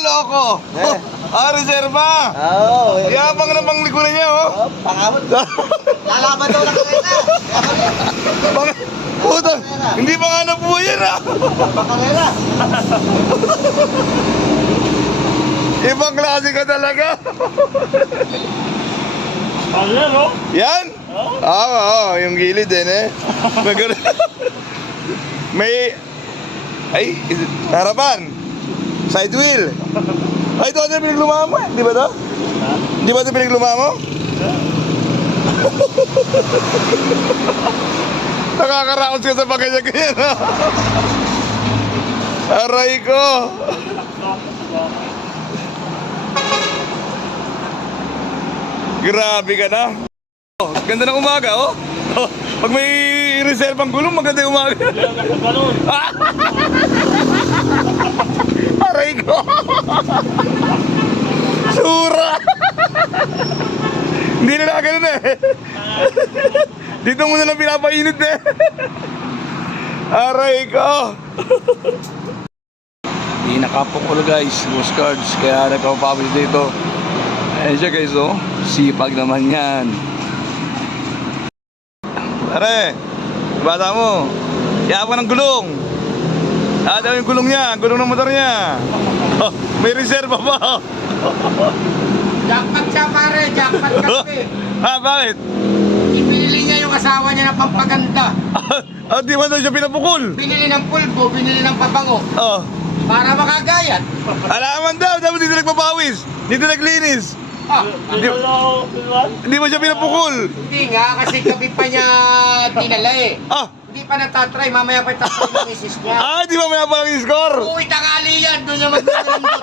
Loko! Reserva! Oo. Yabang na pang likuran niya, oh! Pangamot. Lalaban daw lang kayo na. Puta! Hindi pa nga nabuhay yan, ah! Pakalera. Ibang klase ka talaga! Palero? Yan? Oo, yung gilid din, eh. May... Ay, harapan! Side wheel! Ay, ito ano pinagluma mo, eh? Di ba ito? Di ba ito pinagluma mo? Nakakaraos ka sa pagkanya-ganyan, ha? Aray ko! Grabe ka na! Oh, ganda ng umaga, oh! Oh, pag may reservang gulong, maganda yung umaga. Ganun. Aray ko! Sura! Hindi na ganun eh. Dito mo na lang pinapainit eh. Aray ko! Hindi nakapukul guys, Boss Cards. Kaya nagpapapis dito. Ayan siya guys, oh. Sipag naman yan. Pare, bata mo. Yaman ng gulong. Daw yung gulong niya, gulong ng motor niya. Oh, may reserva pa. Jackpot siya pare, jackpot kasi. Bakit? Ipinili niya yung asawa niya na pampaganda. Di ba daw siya pinapukul? Binili ng pulbo, binili ng pabango. Oh. Para makagayat. Alaman daw, dapat dito nagpapawis. Dito naglinis. Hindi mo siya pinapukul. Hindi nga, kasi gabi pa niya dinala eh. Hindi pa natatry, mamaya pa itatry ng misis niya. Di ba may palang score? Uy, tangali yan, doon niya magmimirindot.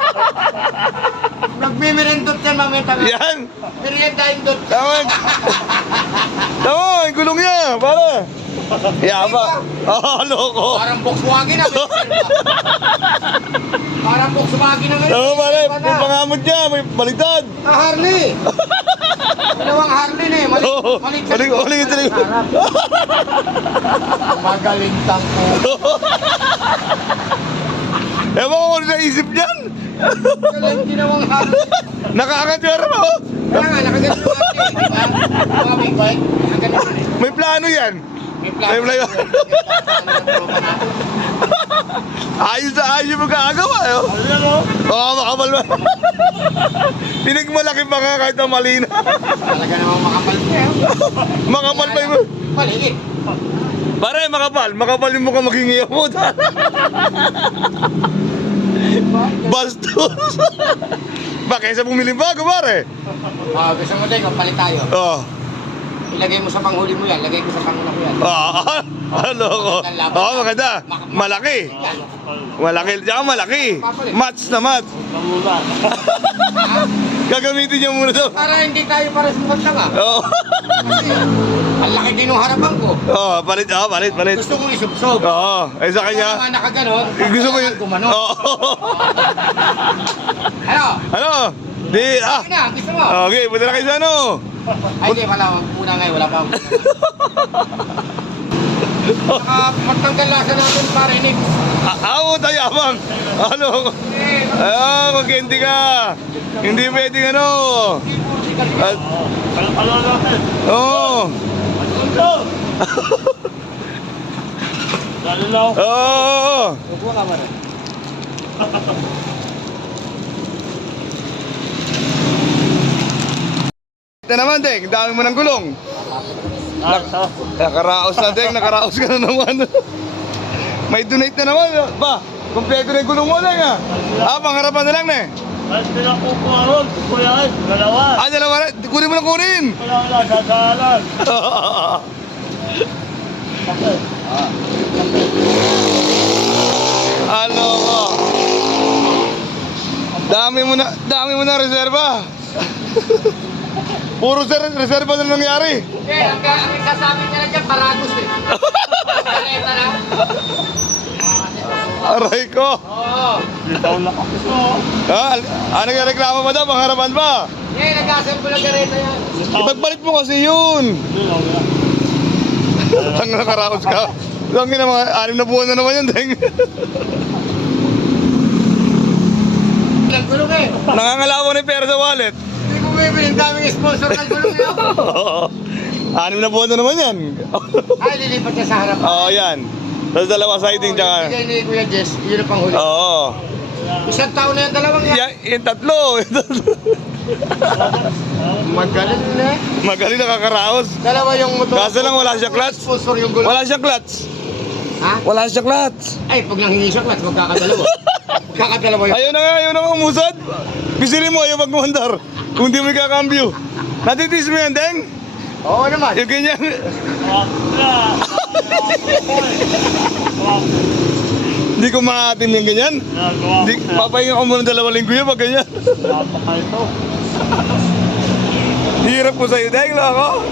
Magmimirindot yan mamaya tangali. Yan. Meriendindot. Tama. Tama, yung gulong niya, para. Yaba. Loko. Parang Volkswagen na. Parang Volkswagen na ngayon. Tama, pare, yung pangamot niya, may baliktad. Harley. Dalawang Harley na eh. Maling ito. Magaling tangko. Ewan ko kung naisip niyan. Galing ginawang Harley. Nakakatiyara mo. Kaya nga, nakaganyan yung Harley. Diba? Mga big bike. Nakaganyan eh. May plano yan. May May plano. Ayos na ayos yung magkakagawa, eh. Palero? Oo, makapal ba? Pinagmalaki pa nga kahit na mali na. Talaga namang makapal niya. Makapal pa yung... Maligit. Pare, makapal. Makapal yung mukha maghingi mo. Bastos. Ba, kaysa bumili bago, pare. Gusto mo din, palit tayo. Oo. Ilagay mo sa panghuli mo yan, lagay ko sa panguna ko yan. Ano ko? Oo, maganda. Malaki. Malaki. Tsaka malaki. Match na match. Pamula. Gagamitin niya muna daw. Para hindi tayo para sumagtanga. Oo. Kasi, ang laki din ng harapan ko. Oo, palit. Gusto kong isubsob. Oo. Ay sa Kaya kanya. naman nakaganon. Gusto mo yun? Gumanon. Oo. Ano? Di, Sige na, gusto mo? Okay, punta na kayo sa ano? Ay, di, wala. Una ngayon, wala pa ako. Magtanggalasa natin para inig. Tayo abang. Ano? Magkenti ka. Hindi pwedeng ano. At, Palero natin. oo. Ito! Lalo na ako. Oo. Upo ka ba rin? Ito naman, Deng. Dami mo ng gulong. Nakaraos na, Deng. Nakaraos ka na naman. May donate na naman. Ba, kumpleto na yung gulong mo, Deng, ha? Pangharapan na lang, ne? Ay, pinakukuha ron. Kuya, dalawa. Dalawa na. Kunin mo na kunin. Wala, dadaanan. Ano ko? Dami mo na reserva. Puro reserva na nangyari. Ang sasabi niya lang dyan, parados eh. Kaleta na. Aray ko. Oo. Dito lang ako. Ano yung reklamo ba daw? Pangharapan ba? Nag-assemble ng gareta yan. Ibagbalit mo kasi yun. Ang nakaraos ka. Lang na mga 6 na buwan na naman yun, Deng. Nangangalawa ng pera sa wallet. Hindi mo bibili, ang daming sponsor ng gulong niya. 6 na buwan na naman yan. Ay, lilipat niya sa harap. Oo, yan. Tapos dalawa siding tsaka... Bigay ni Kuya Jess, yun ang panghuli. Oo. Isang taon na yung dalawang yan. Yung tatlo. Magaling na. Magaling nakakaraos. Dalawa yung motor. Kaso lang wala siya clutch. Sponsor yung gulong. Wala siyang clutch. Ha? Wala siyang clutch. Ay, pag nanghingi siya clutch, magkakadalawa. Magkakadalawa yun. Ayaw na nga umusad. Pisili mo, ayaw magmandar. Kung di mo ikakambyo. Natitis mo yan, Deng? Oo naman. Yung ganyan. Hindi ko maatim yung ganyan. Hindi, papahinga ko muna 2 linggo yun pag ganyan. Napaka ito. Hirap ko sa'yo, Deng, loko.